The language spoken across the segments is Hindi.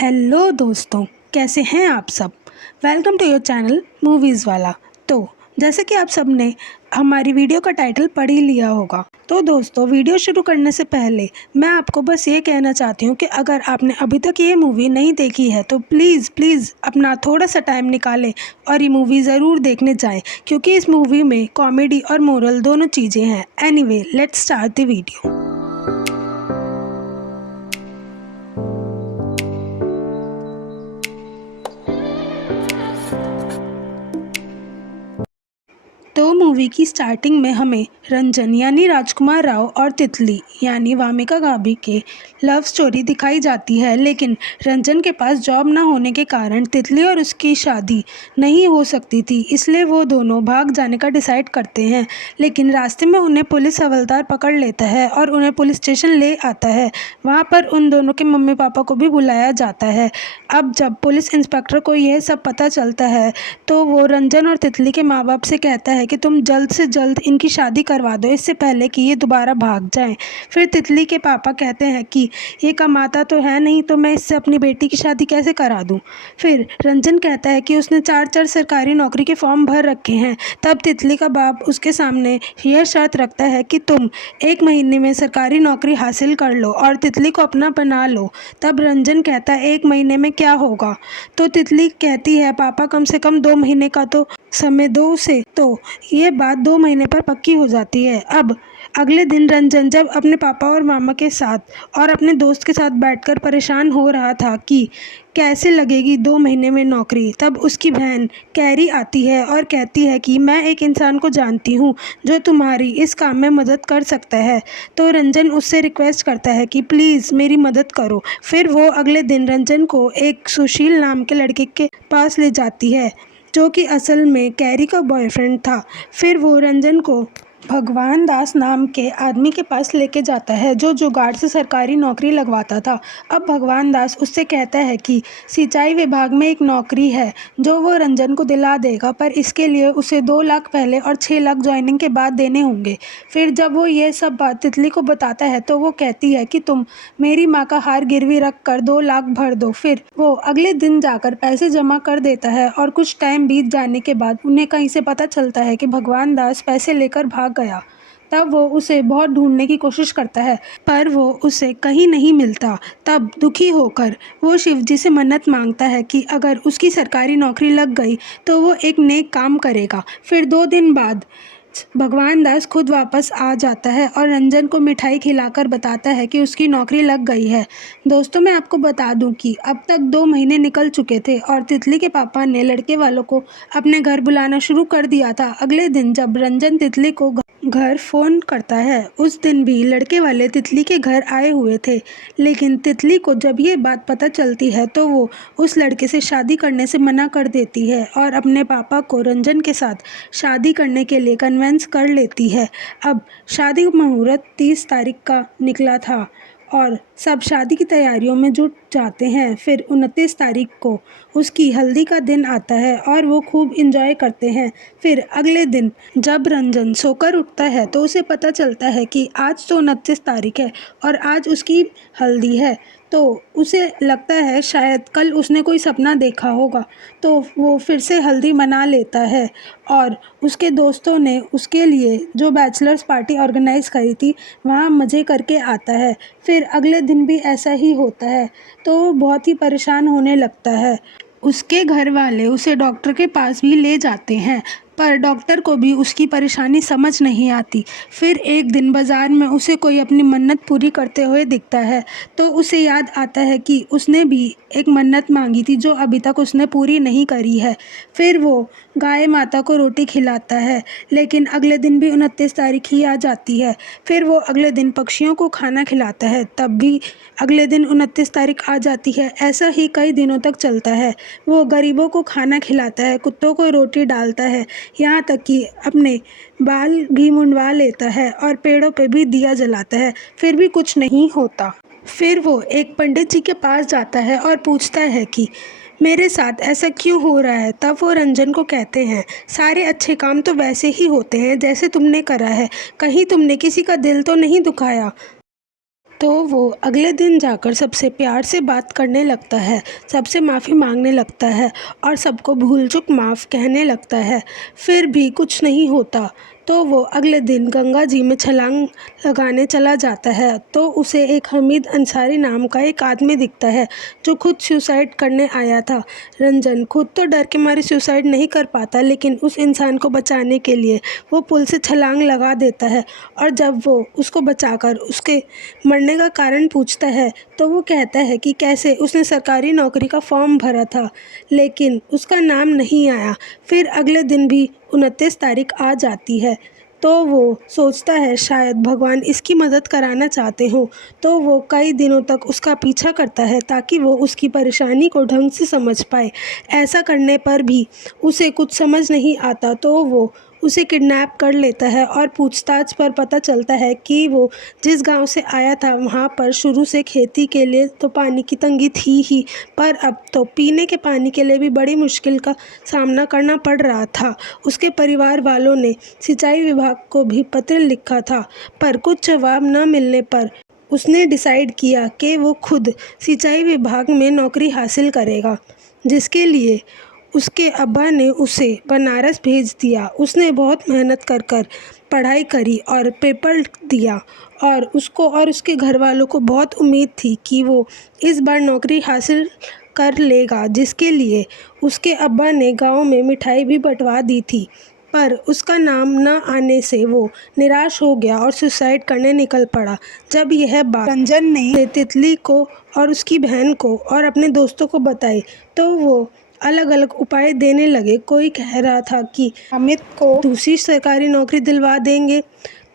हेलो दोस्तों, कैसे हैं आप सब। Welcome to your channel movies वाला। तो जैसे कि आप सब ने हमारी वीडियो का टाइटल पढ़ ही लिया होगा, तो दोस्तों वीडियो शुरू करने से पहले मैं आपको बस ये कहना चाहती हूँ कि अगर आपने अभी तक ये मूवी नहीं देखी है तो प्लीज़ अपना थोड़ा सा टाइम निकालें और ये मूवी ज़रूर देखने जाएं, क्योंकि इस मूवी में कॉमेडी और मोरल दोनों चीज़ें हैं। Anyway, let's start the video. तो मूवी की स्टार्टिंग में हमें रंजन यानी राजकुमार राव और तितली यानी वामिका गाबी के लव स्टोरी दिखाई जाती है। लेकिन रंजन के पास जॉब न होने के कारण तितली और उसकी शादी नहीं हो सकती थी, इसलिए वो दोनों भाग जाने का डिसाइड करते हैं। लेकिन रास्ते में उन्हें पुलिस हवलदार पकड़ लेता है और उन्हें पुलिस स्टेशन ले आता है। वहाँ पर उन दोनों के मम्मी पापा को भी बुलाया जाता है। अब जब पुलिस इंस्पेक्टर को यह सब पता चलता है तो वो रंजन और तितली के माँ बाप से कहता है कि तुम जल्द से जल्द इनकी शादी करवा दो, इससे पहले कि ये दोबारा भाग जाएं। फिर तितली के पापा कहते हैं कि ये कमाता तो है नहीं, तो मैं इससे अपनी बेटी की शादी कैसे करा दूं। फिर रंजन कहता है कि उसने 4 सरकारी नौकरी के फॉर्म भर रखे हैं। तब तितली का बाप उसके सामने यह शर्त रखता है कि तुम 1 महीने में सरकारी नौकरी हासिल कर लो और तितली को अपना बना लो। तब रंजन कहता है 1 महीने में क्या होगा, तो तितली कहती है पापा कम से कम 2 महीने का तो समय दो उसे। तो ये बात 2 महीने पर पक्की हो जाती है। अब अगले दिन रंजन जब अपने पापा और मामा के साथ और अपने दोस्त के साथ बैठकर परेशान हो रहा था कि कैसे लगेगी 2 महीने में नौकरी, तब उसकी बहन कैरी आती है और कहती है कि मैं एक इंसान को जानती हूँ जो तुम्हारी इस काम में मदद कर सकता है। तो रंजन उससे रिक्वेस्ट करता है कि प्लीज़ मेरी मदद करो। फिर वो अगले दिन रंजन को एक सुशील नाम के लड़के के पास ले जाती है जो कि असल में कैरी का बॉयफ्रेंड था। फिर वो रंजन को भगवान दास नाम के आदमी के पास लेके जाता है जो जुगाड़ से सरकारी नौकरी लगवाता था। अब भगवान दास उससे कहता है कि सिंचाई विभाग में एक नौकरी है जो वो रंजन को दिला देगा, पर इसके लिए उसे 2 लाख पहले और 6 लाख ज्वाइनिंग के बाद देने होंगे। फिर जब वो ये सब बात तितली को बताता है तो वो कहती है कि तुम मेरी माँ का हार गिरवी रख कर 2 लाख भर दो। फिर वो अगले दिन जाकर पैसे जमा कर देता है और कुछ टाइम बीत जाने के बाद उन्हें कहीं से पता चलता है कि भगवान दास पैसे लेकर भाग गया। तब वो उसे बहुत ढूंढने की कोशिश करता है पर वो उसे कहीं नहीं मिलता। तब दुखी होकर वो शिवजी से मन्नत मांगता है कि अगर उसकी सरकारी नौकरी लग गई तो वो एक नेक काम करेगा। फिर 2 दिन बाद भगवान दास खुद वापस आ जाता है और रंजन को मिठाई खिलाकर बताता है कि उसकी नौकरी लग गई है। दोस्तों, मैं आपको बता दूं कि अब तक 2 महीने निकल चुके थे और तितली के पापा ने लड़के वालों को अपने घर बुलाना शुरू कर दिया था। अगले दिन जब रंजन तितली को घर फ़ोन करता है, उस दिन भी लड़के वाले तितली के घर आए हुए थे। लेकिन तितली को जब ये बात पता चलती है तो वो उस लड़के से शादी करने से मना कर देती है और अपने पापा को रंजन के साथ शादी करने के लिए कन्वेंस कर लेती है। अब शादी का मुहूर्त 30 तारीख का निकला था और सब शादी की तैयारियों में जुट जाते हैं। फिर 29 तारीख को उसकी हल्दी का दिन आता है और वो खूब इंजॉय करते हैं। फिर अगले दिन जब रंजन सोकर उठता है तो उसे पता चलता है कि आज तो 29 तारीख है और आज उसकी हल्दी है। तो उसे लगता है शायद कल उसने कोई सपना देखा होगा, तो वो फिर से हल्दी मना लेता है और उसके दोस्तों ने उसके लिए जो बैचलर्स पार्टी ऑर्गेनाइज़ करी थी वहाँ मज़े करके आता है। फिर अगले दिन भी ऐसा ही होता है तो वो बहुत ही परेशान होने लगता है। उसके घर वाले उसे डॉक्टर के पास भी ले जाते हैं पर डॉक्टर को भी उसकी परेशानी समझ नहीं आती। फिर एक दिन बाज़ार में उसे कोई अपनी मन्नत पूरी करते हुए दिखता है तो उसे याद आता है कि उसने भी एक मन्नत मांगी थी जो अभी तक उसने पूरी नहीं करी है। फिर वो गाय माता को रोटी खिलाता है, लेकिन अगले दिन भी 29 तारीख ही आ जाती है। फिर वो अगले दिन पक्षियों को खाना खिलाता है, तब भी अगले दिन 29 तारीख आ जाती है। ऐसा ही कई दिनों तक चलता है। वो गरीबों को खाना खिलाता है, कुत्तों को रोटी डालता है, यहाँ तक कि अपने बाल भी मुंडवा लेता है और पेड़ों पे भी दिया जलाता है, फिर भी कुछ नहीं होता। फिर वो एक पंडित जी के पास जाता है और पूछता है कि मेरे साथ ऐसा क्यों हो रहा है। तब वो रंजन को कहते हैं सारे अच्छे काम तो वैसे ही होते हैं जैसे तुमने करा है, कहीं तुमने किसी का दिल तो नहीं दुखाया। तो वो अगले दिन जाकर सबसे प्यार से बात करने लगता है, सबसे माफ़ी मांगने लगता है और सबको भूल चूक माफ़ कहने लगता है। फिर भी कुछ नहीं होता तो वो अगले दिन गंगा जी में छलांग लगाने चला जाता है तो उसे एक हमीद अंसारी नाम का एक आदमी दिखता है जो खुद सुसाइड करने आया था। रंजन खुद तो डर के मारे सुसाइड नहीं कर पाता, लेकिन उस इंसान को बचाने के लिए वो पुल से छलांग लगा देता है और जब वो उसको बचाकर उसके मरने का कारण पूछता है तो वो कहता है कि कैसे उसने सरकारी नौकरी का फॉर्म भरा था लेकिन उसका नाम नहीं आया। फिर अगले दिन भी 29 तारीख आ जाती है तो वो सोचता है शायद भगवान इसकी मदद कराना चाहते हों, तो वो कई दिनों तक उसका पीछा करता है ताकि वो उसकी परेशानी को ढंग से समझ पाए। ऐसा करने पर भी उसे कुछ समझ नहीं आता तो वो उसे किडनैप कर लेता है और पूछताछ पर पता चलता है कि वो जिस गांव से आया था वहां पर शुरू से खेती के लिए तो पानी की तंगी थी ही, पर अब तो पीने के पानी के लिए भी बड़ी मुश्किल का सामना करना पड़ रहा था। उसके परिवार वालों ने सिंचाई विभाग को भी पत्र लिखा था पर कुछ जवाब न मिलने पर उसने डिसाइड किया कि वो खुद सिंचाई विभाग में नौकरी हासिल करेगा, जिसके लिए उसके अब्बा ने उसे बनारस भेज दिया। उसने बहुत मेहनत कर पढ़ाई करी और पेपर दिया और उसको और उसके घर वालों को बहुत उम्मीद थी कि वो इस बार नौकरी हासिल कर लेगा, जिसके लिए उसके अब्बा ने गांव में मिठाई भी बंटवा दी थी। पर उसका नाम न आने से वो निराश हो गया और सुसाइड करने निकल पड़ा। जब यह बात रंजन ने तितली को और उसकी बहन को और अपने दोस्तों को बताई तो वो अलग अलग उपाय देने लगे। कोई कह रहा था कि अमित को दूसरी सरकारी नौकरी दिलवा देंगे,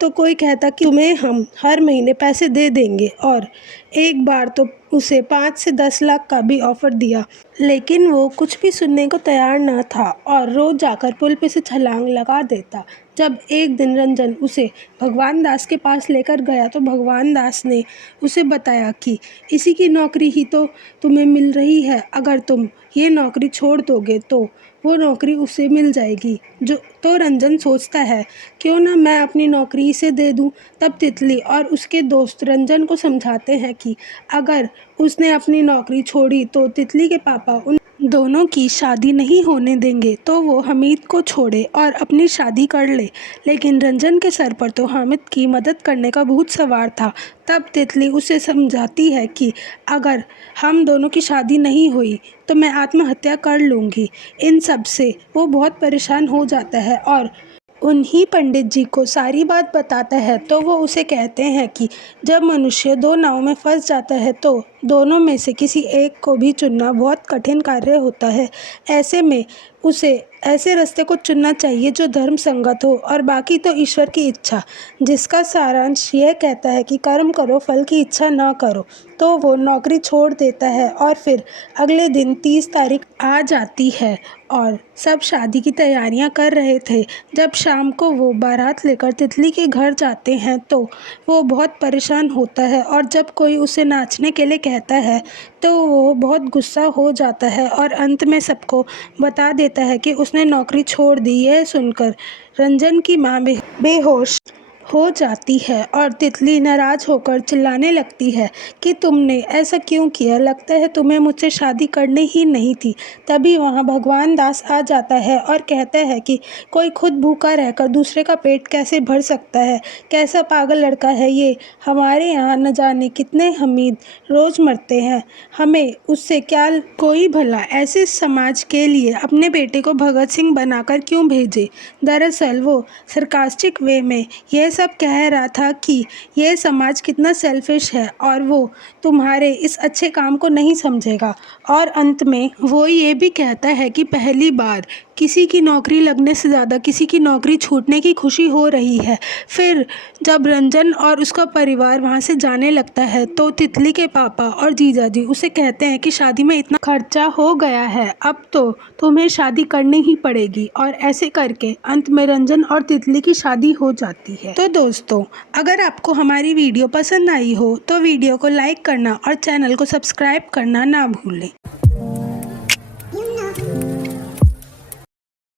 तो कोई कहता कि तुम्हें हम हर महीने पैसे दे देंगे, और एक बार तो उसे 5 से 10 लाख का भी ऑफर दिया, लेकिन वो कुछ भी सुनने को तैयार न था और रोज जाकर पुल पे से छलांग लगा देता। जब एक दिन रंजन उसे भगवान दास के पास लेकर गया तो भगवान दास ने उसे बताया कि इसी की नौकरी ही तो तुम्हें मिल रही है, अगर तुम ये नौकरी छोड़ दोगे तो वो नौकरी उसे मिल जाएगी। जो तो रंजन सोचता है क्यों ना मैं अपनी नौकरी इसे दे दूं। तब तितली और उसके दोस्त रंजन को समझाते हैं कि अगर उसने अपनी नौकरी छोड़ी तो तितली के पापा उन दोनों की शादी नहीं होने देंगे, तो वो हमीद को छोड़े और अपनी शादी कर ले। लेकिन रंजन के सर पर तो हामिद की मदद करने का भूत सवार था। तब तितली उसे समझाती है कि अगर हम दोनों की शादी नहीं हुई तो मैं आत्महत्या कर लूँगी। इन सब से वो बहुत परेशान हो जाता है और उन्हीं पंडित जी को सारी बात बताता है। तो वो उसे कहते हैं कि जब मनुष्य दो नाव में फंस जाता है तो दोनों में से किसी एक को भी चुनना बहुत कठिन कार्य होता है। ऐसे में उसे ऐसे रास्ते को चुनना चाहिए जो धर्म संगत हो और बाकी तो ईश्वर की इच्छा, जिसका सारांश यह कहता है कि कर्म करो, फल की इच्छा ना करो। तो वो नौकरी छोड़ देता है और फिर अगले दिन 30 तारीख आ जाती है और सब शादी की तैयारियां कर रहे थे। जब शाम को वो बारात लेकर तितली के घर जाते हैं तो वो बहुत परेशान होता है और जब कोई उसे नाचने के लिए कहता है तो वो बहुत गुस्सा हो जाता है और अंत में सबको बता देता है कि उसने नौकरी छोड़ दी। यह सुनकर रंजन की माँ बेहोश हो जाती है और तितली नाराज होकर चिल्लाने लगती है कि तुमने ऐसा क्यों किया, लगता है तुम्हें मुझसे शादी करनी ही नहीं थी। तभी वहाँ भगवान दास आ जाता है और कहता है कि कोई खुद भूखा रहकर दूसरे का पेट कैसे भर सकता है, कैसा पागल लड़का है ये। हमारे यहाँ न जाने कितने हमीद रोज़ मरते हैं, हमें उससे क्या। कोई भला ऐसे समाज के लिए अपने बेटे को भगत सिंह बनाकर क्यों भेजे। दरअसल वो सरकास्टिक वे में यह सब कह रहा था कि यह समाज कितना सेल्फिश है और वो तुम्हारे इस अच्छे काम को नहीं समझेगा। और अंत में वो ये भी कहता है कि पहली बार किसी की नौकरी लगने से ज़्यादा किसी की नौकरी छूटने की खुशी हो रही है। फिर जब रंजन और उसका परिवार वहाँ से जाने लगता है तो तितली के पापा और जीजा जी उसे कहते हैं कि शादी में इतना खर्चा हो गया है, अब तो तुम्हें शादी करनी ही पड़ेगी। और ऐसे करके अंत में रंजन और तितली की शादी हो जाती है। तो दोस्तों, अगर आपको हमारी वीडियो पसंद आई हो तो वीडियो को लाइक करना और चैनल को सब्सक्राइब करना ना भूलें।